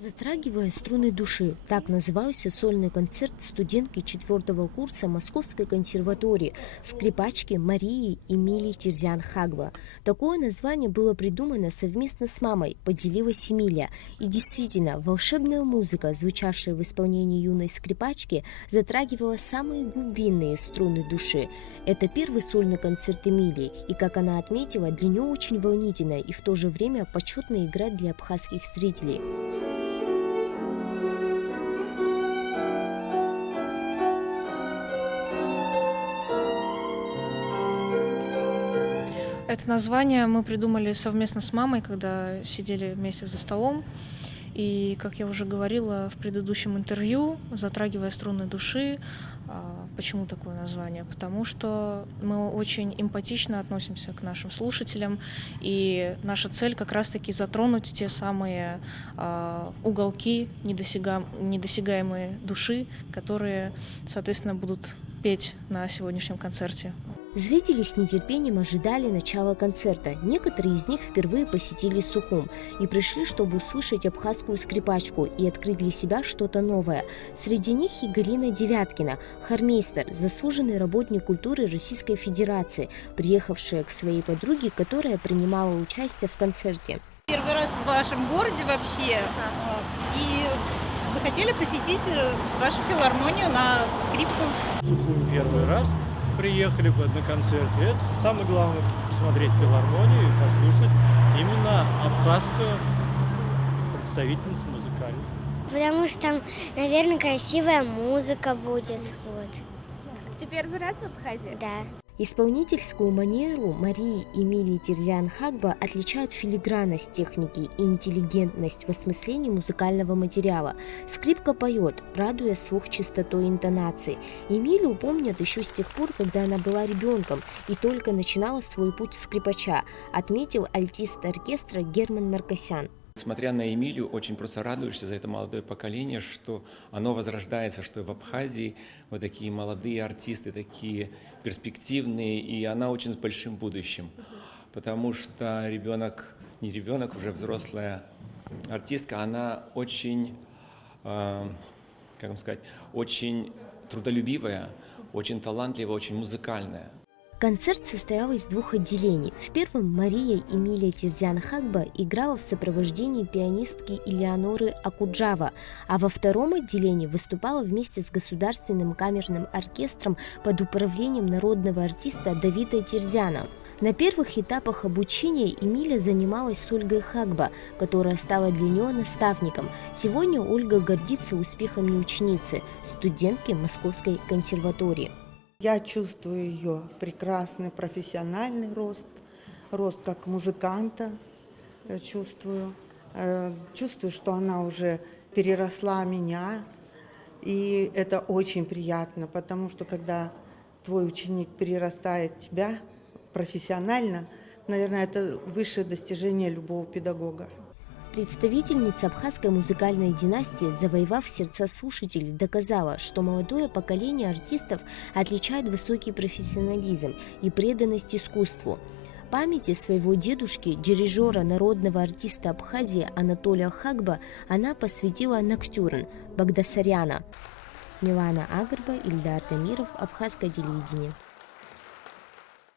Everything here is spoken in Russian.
Затрагивая струны души, так назывался сольный концерт студентки 4-го курса Московской консерватории, скрипачки Марии Эмилии Терзиан-Хагба. Такое название было придумано совместно с мамой, поделилась Эмилия. И действительно, волшебная музыка, звучавшая в исполнении юной скрипачки, затрагивала самые глубинные струны души. Это первый сольный концерт Эмилии, и, как она отметила, для нее очень волнительная и в то же время почетная игра для абхазских зрителей. Это название мы придумали совместно с мамой, когда сидели вместе за столом. И, как я уже говорила в предыдущем интервью, затрагивая струны души, почему такое название? Потому что мы очень эмпатично относимся к нашим слушателям, и наша цель как раз-таки затронуть те самые уголки недосягаемые души, которые, соответственно, будут петь на сегодняшнем концерте. Зрители с нетерпением ожидали начала концерта. Некоторые из них впервые посетили Сухум и пришли, чтобы услышать абхазскую скрипачку и открыть для себя что-то новое. Среди них и Галина Девяткина, хормейстер, заслуженный работник культуры Российской Федерации, приехавшая к своей подруге, которая принимала участие в концерте. Первый раз в вашем городе вообще, и вы хотели посетить вашу филармонию на скрипку? Сухум первый раз. Приехали на концерте. Это самое главное — посмотреть филармонию и послушать именно абхазскую представительницу музыкальную. Потому что там, наверное, красивая музыка будет. Вот. Ты первый раз в Абхазии? Да. Исполнительскую манеру Марии Эмилии Терзиан-Хагба отличают филигранность техники и интеллигентность в осмыслении музыкального материала. Скрипка поет, радуя слух чистотой интонаций. Эмилию помнят еще с тех пор, когда она была ребенком и только начинала свой путь скрипача, отметил альтист оркестра Герман Маркосян. Смотря на Эмилию, очень просто радуешься за это молодое поколение, что оно возрождается, что в Абхазии вот такие молодые артисты, такие перспективные, и она очень с большим будущим. Потому что ребенок, не ребенок, уже взрослая артистка, она очень, как вам сказать, очень трудолюбивая, очень талантливая, очень музыкальная. Концерт состоял из двух отделений. В первом Мария Эмилия Терзиан-Хагба играла в сопровождении пианистки Элеоноры Акуджава, а во втором отделении выступала вместе с Государственным камерным оркестром под управлением народного артиста Давида Терзяна. На первых этапах обучения Эмилия занималась с Ольгой Хагба, которая стала для нее наставником. Сегодня Ольга гордится успехами ученицы, студентки Московской консерватории. Я чувствую ее прекрасный профессиональный рост как музыканта, чувствую, что она уже переросла меня, и это очень приятно, потому что когда твой ученик перерастает тебя профессионально, наверное, это высшее достижение любого педагога. Представительница абхазской музыкальной династии, завоевав сердца слушателей, доказала, что молодое поколение артистов отличает высокий профессионализм и преданность искусству. Памяти своего дедушки, дирижера, народного артиста Абхазии Анатолия Хагба, она посвятила «Ноктюрн» Багдасаряна. Милана Агарба, Ильдар Тамиров, Абхазское телевидение.